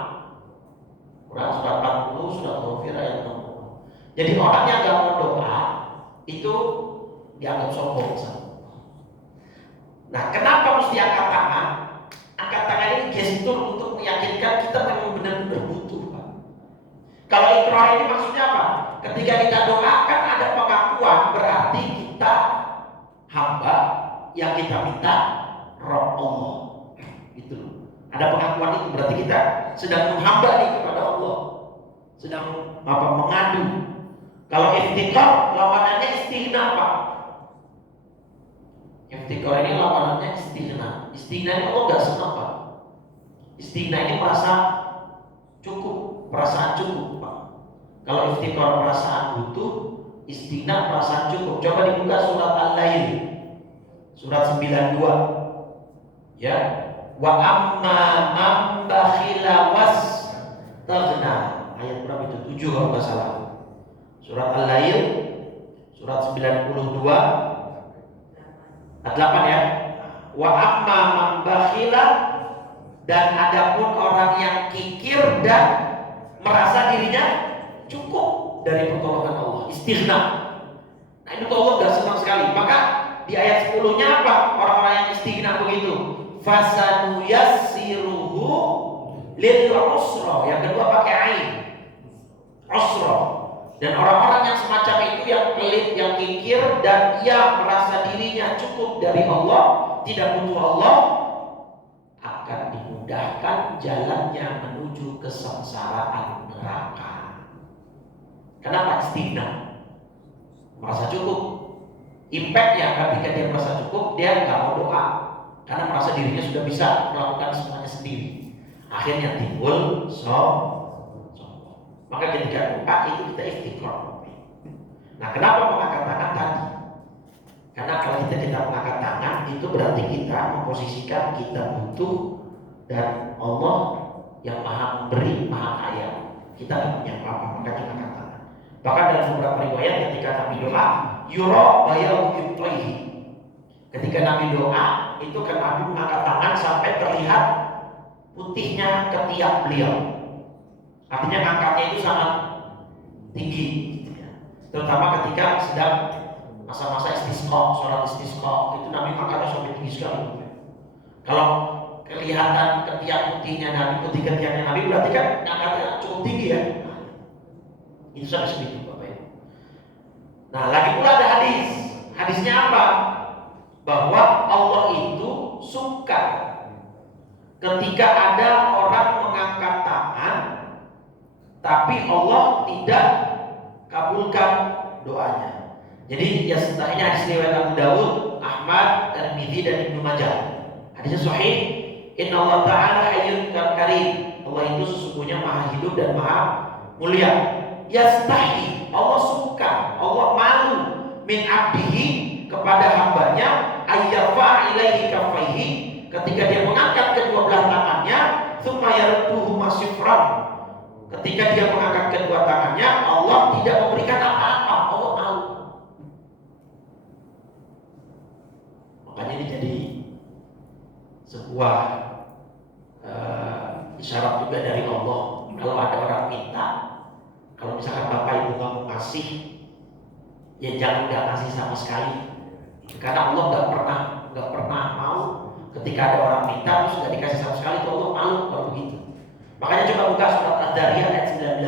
Quran surat 40 surat Ghafir ayat 60. Jadi orang yang gak mau doa itu dianggap sombong. Nah, kenapa mesti angkat tangan? Angkat tangan ini gestur untuk meyakinkan kita memang benar-benar butuh Pak. Kalau ikrar ini maksudnya apa? Ketika kita doakan ada pengakuan, berarti kita hamba yang kita minta Rabb Allah. Itu. Ada pengakuan itu berarti kita sedang menghamba nih kepada Allah, sedang mengadu. Kalau iftikar lawanannya istighna, Pak. Iftikar ini lawanannya istighna. Istighna ini Allah nggak senang, Pak. Istighna ini merasa cukup, perasaan cukup, Pak. Kalau iftikar perasaan butuh, istighna perasaan cukup. Coba dibuka surat Al-Lail, surat 92. Ya, wa amma man bakhila wastaghna. Ayat berapa itu? 7 kalau nggak salah. Surat Al-Lail, surat 92, ayat 8 ya. Wa amma man bakhila, dan adapun orang yang kikir dan merasa dirinya cukup dari pertolongan Allah, istighna. Nah, itu Allah nggak senang sekali. Maka di ayat 10-nya apa? Orang-orang yang istighna begitu, fasanuyassiruhu lil usra. Yang kedua pakai ain, usra. Dan orang-orang yang semacam itu, yang pelit, yang kikir, dan ia merasa dirinya cukup dari Allah, tidak butuh Allah, akan dimudahkan jalannya menuju kesengsaraan neraka. Kenapa istighna? Merasa cukup. Impactnya ketika dia merasa cukup, dia nggak mau doa karena merasa dirinya sudah bisa melakukan semuanya sendiri. Akhirnya timbul maka ketika doa itu kita istiqomah. Nah, kenapa mengangkat tangan tadi? Karena kalau kita mengangkat tangan, itu berarti kita memposisikan kita butuh, dan Allah yang maha memberi, maha kaya. Kita tidak punya apa-apa, makanya angkat tangan. Bahkan dalam beberapa riwayat ketika Nabi doa, yura bayau ibtoihi. Ketika Nabi doa, itu kan Nabi mengangkat tangan sampai terlihat putihnya ketiak beliau. Artinya angkatnya itu sangat tinggi, terutama ketika sedang masa-masa istisqa, sholat istisqa, itu Nabi angkatnya sampai tinggi sekali. Kalau kelihatan ketiak putihnya Nabi, putih ketiaknya Nabi, berarti kan angkatnya cukup tinggi ya. Itu sampai segitu, Bapak Ibu. Nah, lagi pula ada hadis. Hadisnya apa? Bahwa Allah itu suka ketika ada orang mengangkat tangan, tapi Allah tidak kabulkan doanya. Jadi ya setelahnya hadis riwayat Abu Dawud, Ahmad, Tirmidzi dan Ibnu Majah. Hadisnya sahih. Inna Allah Ta'ala hayyun karim. Allah itu sesungguhnya maha hidup dan maha mulia. Yastahi, Allah suka, Allah malu min abdihi, kepada hambanya, ayyafa ilaihi kafaihi, ketika dia mengangkat kedua belah tangannya, tsumma yarduhu masifran. Ketika dia mengangkat kedua tangannya, Allah tidak memberikan apa-apa, Allah tahu. Makanya ini jadi sebuah isyarat juga dari Allah. Kalau ada orang minta, kalau misalkan Bapak Ibu nggak mau ngasih, ya jangan nggak ngasih sama sekali. Karena Allah nggak pernah mau ketika ada orang minta terus nggak dikasih sama sekali, itu Allah malu kalau begitu. Makanya coba buka surat Az-Zariyat ayat 19.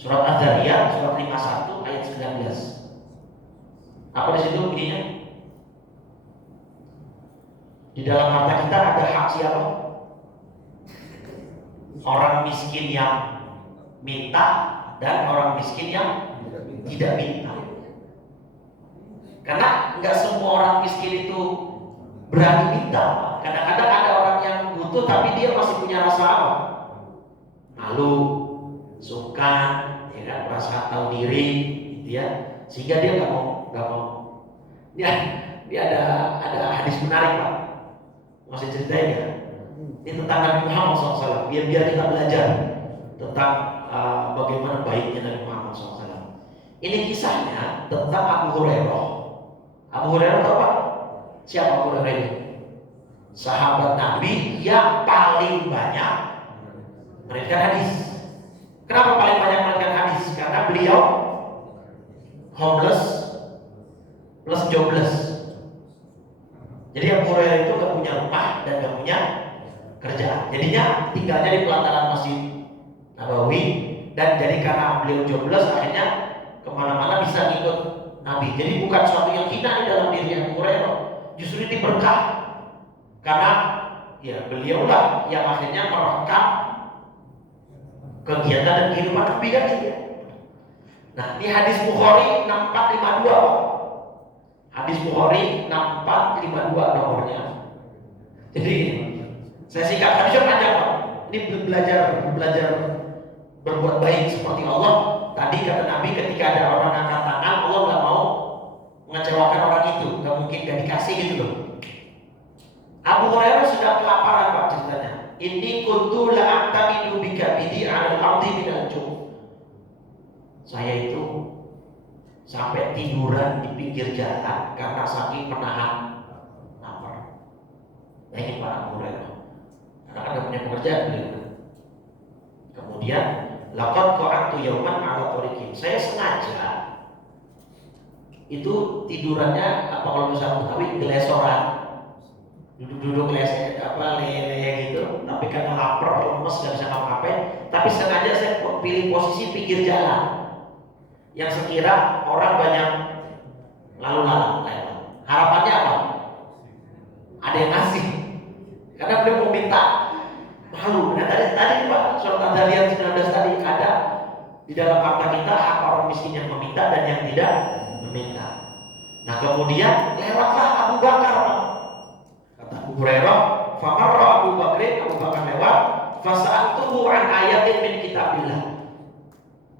Surat Az-Zariyat surat 51 ayat 19. Apa di situ bunyinya? Di dalam harta kita ada hak siapa? Orang miskin yang minta dan orang miskin yang tidak minta. Karena nggak semua orang miskin itu berani minta. Kadang-kadang ada orang yang butuh tapi dia masih punya rasa apa? Malu, sungkan, ya kan, merasa tahu diri, gitu ya. Sehingga dia nggak mau. Ini ada hadis menarik, Pak. Masih ceritain ya? Ini tentang Nabi Muhammad SAW. Biar kita belajar tentang bagaimana baiknya Nabi Muhammad SAW. Ini kisahnya tentang Abu Hurairah. Abu Hurairah itu apa? Siapa Abu Hurairah ini? Sahabat Nabi yang paling banyak meriwayatkan hadis. Kenapa paling banyak meriwayatkan hadis? Karena beliau homeless plus jobless. Jadi Abu Hurairah itu gak punya rumah dan gak punya kerjaan. Jadinya tinggalnya di pelataran Masjid Nabawi, dan jadi karena beliau jobless akhirnya kemana-mana bisa ikut Nabi. Jadi bukan suatu yang hina di dalam diri Abu Hurairah, justru ini berkah. Karena ya beliaulah yang akhirnya merekam kegiatan dan kehidupan Nabi kan gitu. Nah, ini hadis Bukhari 6452 Pak. Hadis Bukhari 6452 nomornya. Jadi saya singkat hadisnya panjang Pak. Ini belajar berbuat baik seperti Allah. Tadi kata Nabi ketika ada orang angkat tangan, Allah nggak mau mengecewakan orang itu, nggak mungkin nggak dikasih gitu loh. Abu Hurairah sudah kelaparan Pak ceritanya. Inni kuntu la'atamidu bikabidi 'alal ardi minal ju'. Saya itu sampai tiduran di pinggir jalan karena saking menahan lapar. Ini Pak Abu Hurairah. Karena ada punya pekerjaan gitu. Kemudian laqad qa'adtu yawman 'ala tariqin. Saya sengaja itu tidurannya apa kalau misalnya Betawi gelesoran. Duduk-duduk lele gitu, tapi karena lapar, lemes, nggak bisa ngapa-ngapain. Tapi sengaja saya pilih posisi pinggir jalan, yang sekira orang banyak lalu lalang lewat. Harapannya apa? Ada yang ngasih, karena beliau mau minta. Malu. Nah tadi Pak, surat Al-Dariyat 19 tadi ada di dalam harta kita hak orang miskin yang meminta dan yang tidak meminta. Nah kemudian lewatlah Abu Bakar Pak. Abu Hurairah, famarra Abu Bakar lewat, fasa'altuhu an ayatin min kitabillah.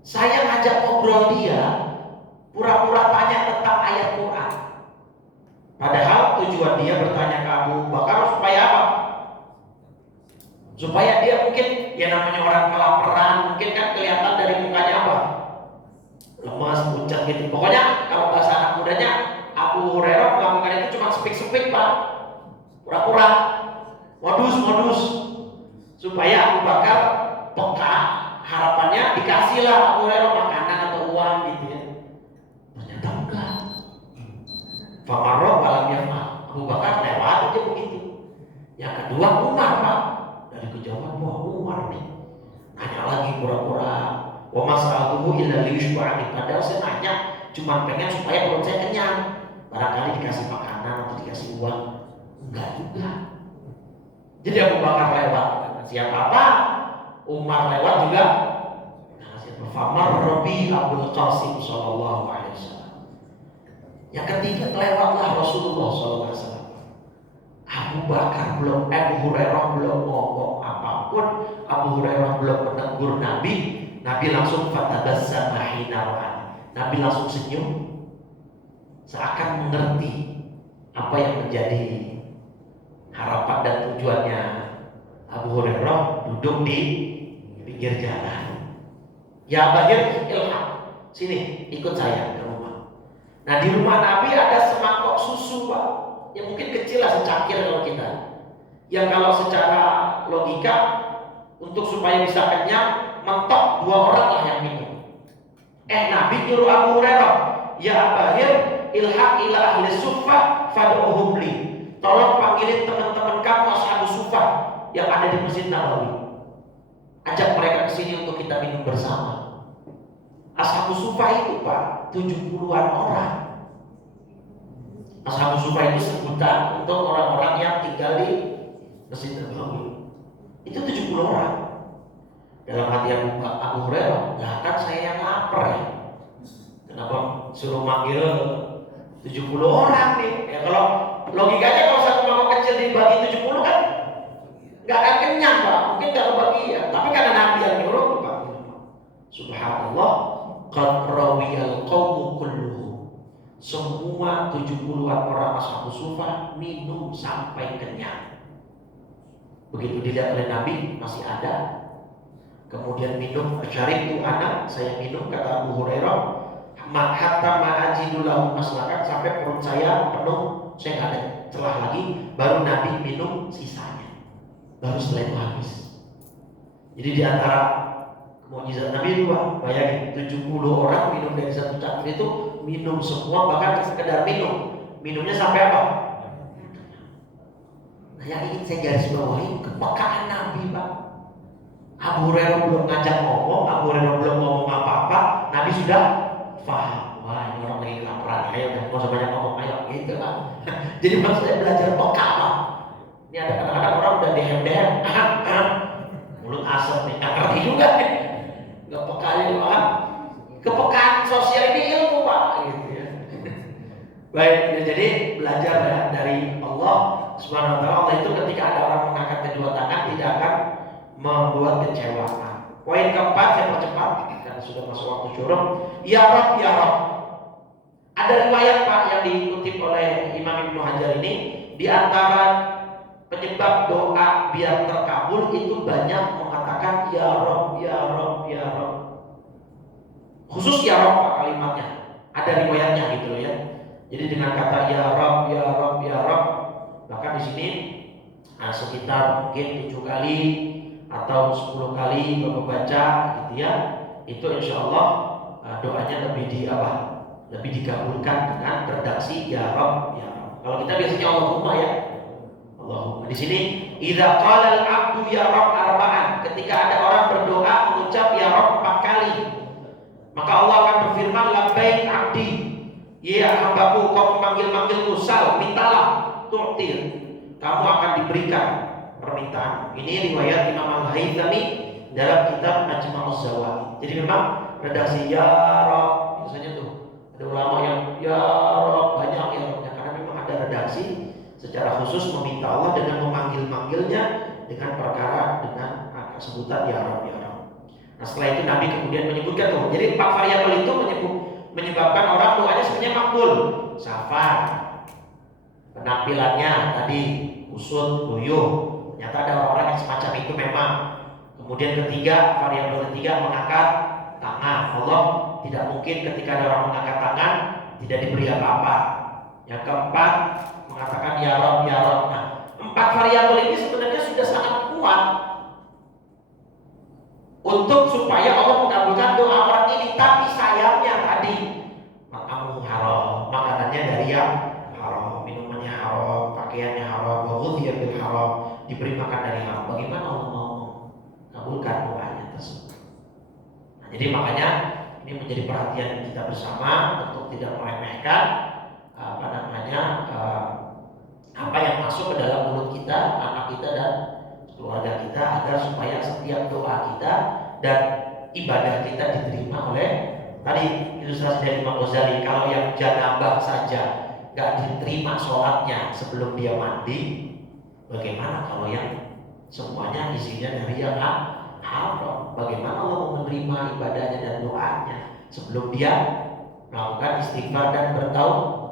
Saya ngajak ngobrol dia, pura-pura tanya tentang ayat Quran. Padahal tujuan dia bertanya ke Abu Bakar supaya apa? Supaya dia mungkin, ya namanya orang kelaparan, mungkin kan kelihatan dari mukanya apa? Lemas, pucat gitu. Pokoknya kalau bahasa anak mudanya, Abu Hurairah melakukan itu cuma sepik-sepik Pak. Pura-pura, modus supaya Abu Bakar peka, harapannya dikasihlah Abu Hurairah makanan atau uang gitu ya. Ternyata enggak. Famarro malam yaf'al. Abu Bakar lewat aja begitu. Yang kedua Umar Pak. Dari kejauhan, wah Umar nih. Nanya lagi pura-pura. Wa mas'aluhu illa liyushba'ani. Padahal saya nanya cuma pengen supaya perut saya kenyang. Barangkali dikasih makanan atau dikasih uang. Enggak juga. Jadi Abu Bakar lewat, siapa apa? Umar lewat juga. Nah, siapa? Famar Rabi Abdul Qasim Sallallahu Alaihi Wasallam. Yang ketiga lewatlah Rasulullah Sallallahu Alaihi Wasallam. Abu Bakar Abu Hurairah belum ngomong apapun, Abu Hurairah belum menegur Nabi, Nabi langsung fatabassama hina ra'a. Nabi langsung senyum, seakan mengerti apa yang menjadi harapan dan tujuannya Abu Hurairah duduk di pinggir jalan. Ya Bahir ilham, sini ikut saya ke rumah. Nah di rumah Nabi ada semangkok susu Pak, yang mungkin kecil lah secangkir kalau kita. Yang kalau secara logika untuk supaya bisa kenyang mentok 2 orang lah yang minum. Nabi nyuruh Abu Hurairah, ya Bahir ilham ila ahli suffah fad'uhum li. Tolong panggilin teman-teman kamu ashabus sufah yang ada di Masjid Nabawi. Ajak mereka ke sini untuk kita minum bersama. Ashabus sufah itu Pak, 70-an orang. Ashabus sufah itu sebutan untuk orang-orang yang tinggal di Masjid Nabawi. Itu 70 orang. Dalam hati Abu Hurairah, lah kan saya yang lapar ya. Kenapa suruh manggil 70 orang nih? Ya kalau logikanya kalau satu mangkok kecil dibagi 70 kan nggak akan kenyang Pak, mungkin nggak kebagian. Tapi karena Nabi yang nyuruh Pak, subhanallah, qad rawiyal qaumu kulluhum. Semua 70-an orang ashabus sufah minum sampai kenyang. Begitu dilihat oleh Nabi masih ada. Kemudian minum, syaribtu anak, saya minum kata Abu Hurairah. Hatta ma'ajidu lahu maslakan, sampai perut saya penuh, saya nggak ada celah lagi. Baru Nabi minum sisanya. Baru setelah itu habis. Jadi di antara mukjizat Nabi dua, bayangin 70 orang minum dari satu cangkir itu, minum semua, bahkan sekedar minum. Minumnya sampai apa? Nah yang ingin saya garis bawahi kepekaan Nabi Pak. Abu Hurairah belum ngajak ngomong, Abu Hurairah belum ngomong apa-apa, Nabi sudah paham. Wah ini orang lagi kelaparan, ayo udah nggak usah banyak ngomong, ayo gitu kan. Jadi maksudnya belajar peka Pak. Ini ada kadang-kadang orang udah dehem-dehem, mulut asem nih, nggak ngerti juga nih, nggak peka juga. Kepekaan sosial ini ilmu Pak, gitu ya. Baik, ya, jadi belajar ya dari Allah Subhanahu Wa Taala. Allah itu ketika ada orang mengangkat kedua tangan tidak akan membuat kecewa. Poin keempat saya percepat karena sudah masuk waktu syuruh. Ya Rob, ya Rob. Ada riwayat Pak yang dikutip oleh Imam Ibnu Hajar ini, di antara penyebab doa biar terkabul itu banyak mengatakan ya Rob, ya Rob, ya Rob. Khusus ya Rob Pak kalimatnya. Ada riwayatnya gitu ya. Jadi dengan kata ya Rob, ya Rob, ya Rob, bahkan di sini sekitar mungkin 7 kali atau 10 kali Bapak baca gitu ya, itu insya Allah doanya lebih dikabulkan dengan redaksi ya Rob, ya Rob. Kalau kita biasanya Allahumma ya, Allahumma. Di sini idza qala al-'abdu ya Rob arba'an, ketika ada orang berdoa mengucap ya Rob 4 kali, maka Allah akan berfirman labbaik 'abdi, ya hambaku, kau memanggil-manggilku, sal, mintalah, tu'tir, kamu akan diberikan permintaan. Ini riwayat Imam Al-Haythami dalam kitab Majma'uz Zawaid. Jadi memang redaksi ya Rob, biasanya tuh ada ulama yang ya Rob banyak ya Robnya, karena memang ada redaksi secara khusus meminta Allah dengan memanggil-manggilnya dengan perkara dengan sebutan ya Rob, ya Rob. Nah setelah itu Nabi kemudian menyebutkan tuh, jadi 4 variabel itu menyebabkan orang doanya sebenarnya makbul. Safar, penampilannya tadi kusut, luyuh, ternyata ada orang-orang yang semacam itu memang. Kemudian ketiga, variabel ketiga mengangkat tangan. Allah tidak mungkin ketika ada orang mengangkat tangan tidak diberi apa-apa. Yang keempat mengatakan ya Rob, ya Rob. Nah, 4 variabel ini sebenarnya sudah sangat kuat untuk supaya Allah mengabulkan doa orang ini. Tapi sayangnya tadi makamu haram, makanannya dari yang haram, minumannya haram, pakaiannya haram, ghudhiya bil haram, diberi makan dari haram. Bagaimana Allah mau mengabulkan doanya tersebut? Nah, jadi makanya ini menjadi perhatian kita bersama untuk tidak meremehkan apa yang masuk ke dalam mulut kita, anak kita dan keluarga kita, agar supaya setiap doa kita dan ibadah kita diterima oleh tadi ilustrasi dari Imam Ghazali. Kalau yang janabah saja gak diterima sholatnya sebelum dia mandi, bagaimana kalau yang semuanya isinya dari yang haram? Bagaimana Allah mau menerima ibadahnya dan doanya sebelum dia melakukan istighfar dan bertaubat?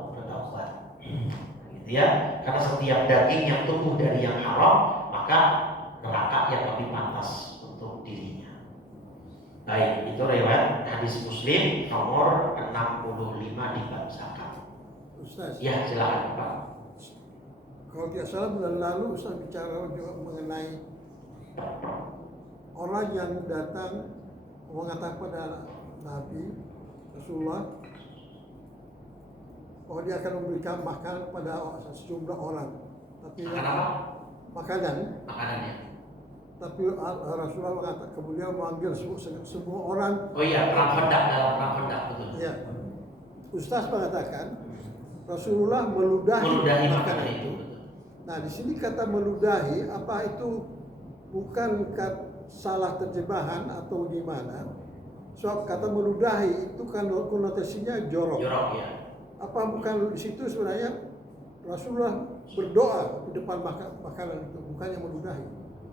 Gitu ya, karena setiap daging yang tumbuh dari yang haram, maka neraka yang lebih pantas untuk dirinya. Baik, itu riwayat hadis Muslim nomor 65 di bab zakat. Ustaz, Ya, silakan Pak. kalau tidak salah bulan lalu Ustaz bicara juga mengenai orang yang datang mengatakan pada Nabi Rasulullah bahwa dia akan memberikan makanan pada sejumlah orang, tapi makanan. Tapi Rasulullah mengatakan kemudian memanggil semua orang. Oh iya, perang pendak betul. Ya. Ustaz mengatakan Rasulullah meludahi makanan itu. Nah, di sini kata meludahi, apa itu bukan salah terjemahan atau gimana? Soal kata meludahi itu kan konotasinya jorok. Jorok ya. Apa bukan di situ sebenarnya Rasulullah berdoa di depan makanan itu, bukan yang meludahi?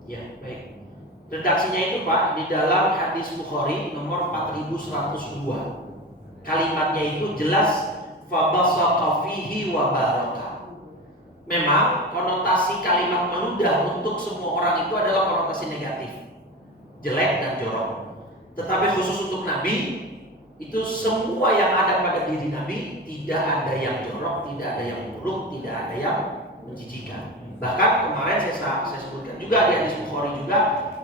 Ya, baik. Redaksinya itu Pak di dalam hadis Bukhari nomor 4102. Kalimatnya itu jelas fabasaqa fihi wa baraka. Memang konotasi kalimat meludah untuk semua orang itu adalah konotasi negatif, jelek dan jorok. Tetapi khusus untuk Nabi, itu semua yang ada pada diri Nabi, tidak ada yang jorok, tidak ada yang buruk, tidak ada yang menjijikan. Bahkan kemarin saya sebutkan juga di hadis Bukhari juga,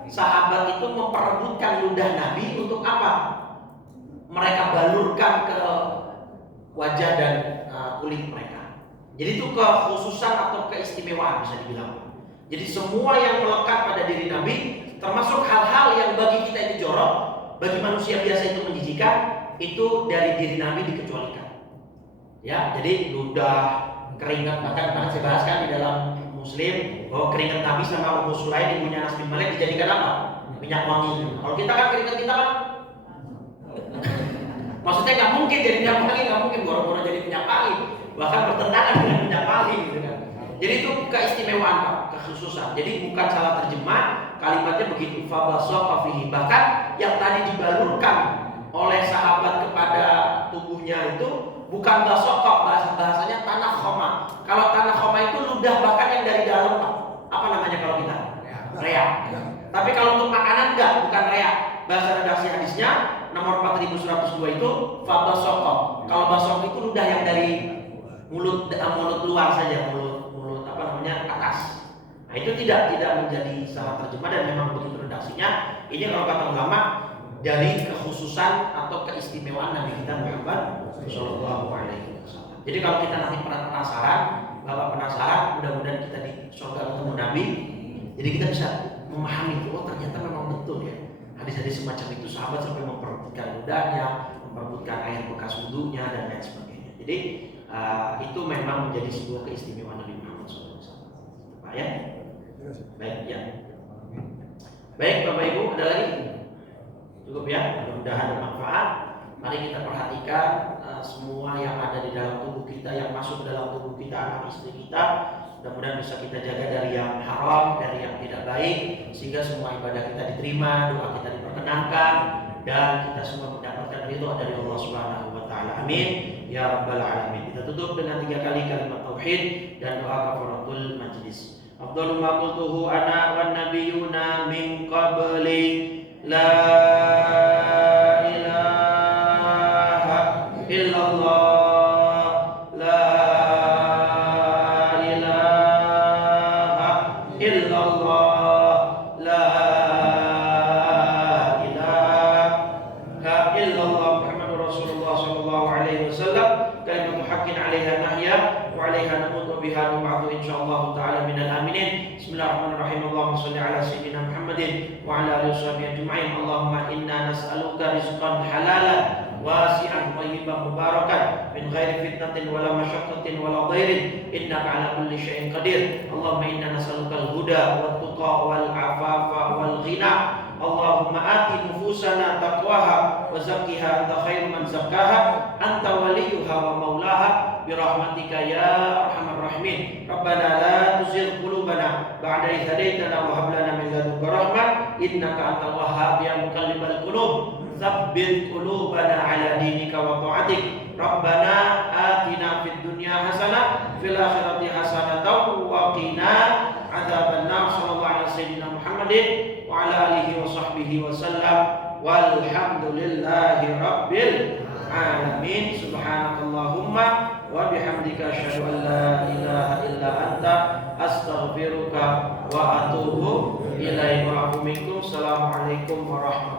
sahabat itu memperebutkan ludah Nabi untuk apa? Mereka balurkan ke wajah dan kulit mereka. Jadi itu kekhususan atau keistimewaan bisa dibilang. Jadi semua yang melekat pada diri Nabi, termasuk hal-hal yang bagi kita itu jorok, bagi manusia biasa itu menjijikan, itu dari diri Nabi dikecualikan. Ya, jadi ludah, keringat, bahkan saya bahaskan di dalam Muslim bahwa keringat Nabi sama Ummu Sulaim ibunya Anas bin Malik dijadikan apa? Minyak wangi. Kalau kita kan keringat kita kan maksudnya nggak mungkin jadi minyak wangi, nggak mungkin boro-boro jadi minyak wangi, bahkan bertentangan dengan minyak wangi gitu kan. Jadi itu keistimewaan Pak, kekhususan. Jadi bukan salah terjemah, kalimatnya begitu. Fabasaqa fihi, bahkan yang tadi dibalurkan oleh sahabat kepada tubuhnya itu bukan basaqa, bahasanya tanah khoma. Kalau tanah khoma itu ludah bahkan yang dari dalam Pak. Apa namanya kalau kita? Reak. Tapi kalau untuk makanan enggak, bukan reak. Bahasa redaksi hadisnya nomor 4102 itu fabasaqa. Kalau basaqa itu ludah yang dari mulut luar saja, mulut apa namanya atas. Nah itu tidak menjadi salah terjemah dan memang begitu redaksinya. Ini kalau kata ulama dari kekhususan atau keistimewaan Nabi kita Muhammad Shallallahu Alaihi Wasallam. Jadi kalau kita nanti penasaran, Bapak penasaran, mudah-mudahan kita di surga ketemu Nabi. Jadi kita bisa memahami itu, oh ternyata memang betul ya. Hadis-hadis semacam itu sahabat sampai memperebutkan ludahnya, memperebutkan air bekas wudunya dan lain sebagainya. Jadi itu memang menjadi sebuah keistimewaan Nabi Muhammad SAW. Pak ya? Baik ya. Baik Bapak Ibu, ada lagi? Cukup ya, mudah-mudahan bermanfaat. Mari kita perhatikan semua yang ada di dalam tubuh kita, yang masuk ke dalam tubuh kita, anak istri kita. Mudah-mudahan bisa kita jaga dari yang haram, dari yang tidak baik, sehingga semua ibadah kita diterima, doa kita diperkenankan, dan kita semua mendapatkan ridho dari Allah Subhanahu wa Ta'ala. Amin ya rabbal alamin. Kita tutup dengan 3 kali kalimat tauhid dan doa kafaratul majlis. Afdhalu ma qultuhu ana wan nabiyuna min qabli la ilaha illallah. Bismillahirrahmanirrahim. Allahumma shalli ala sayyidina Muhammadin wa ala alihi washabihi ajma'in. Allahumma inna nas'aluka rizqan halalan wasi'an thayyiban mubarakan min ghairi fitnatin wala masyaqqatin wala dhairin innaka ala kulli syai'in qadir. Allahumma inna nas'aluka al-huda wat tuqa wal afafa wal ghina. Allahumma ati nufusana taqwaha wa zakkiha anta khairu man zakkaha anta waliyuha wa maulaha birahmatika ya arhamar rahimin. Rabbana la tuzigh qulubana ba'da idh hadaytana wa hab lana min ladunka rahmah innaka antal wahhab ya muqallibal qulub tsabbit qulubana ala dinika wa ta'atik. Rabbana atina fid dunya hasanah fil akhirati hasanah wa qina adzabannar. Sallallahu alaihi sayyidina Muhammadin wa ala alihi wa sahbihi wa sallam walhamdulillahi rabbil alamin. Subhanakallahumma wa bihamdika asyhadu an la ilaha illa anta astaghfiruka wa atubu ilaika. Assalamualaikum warahmatullahi wabarakatuh.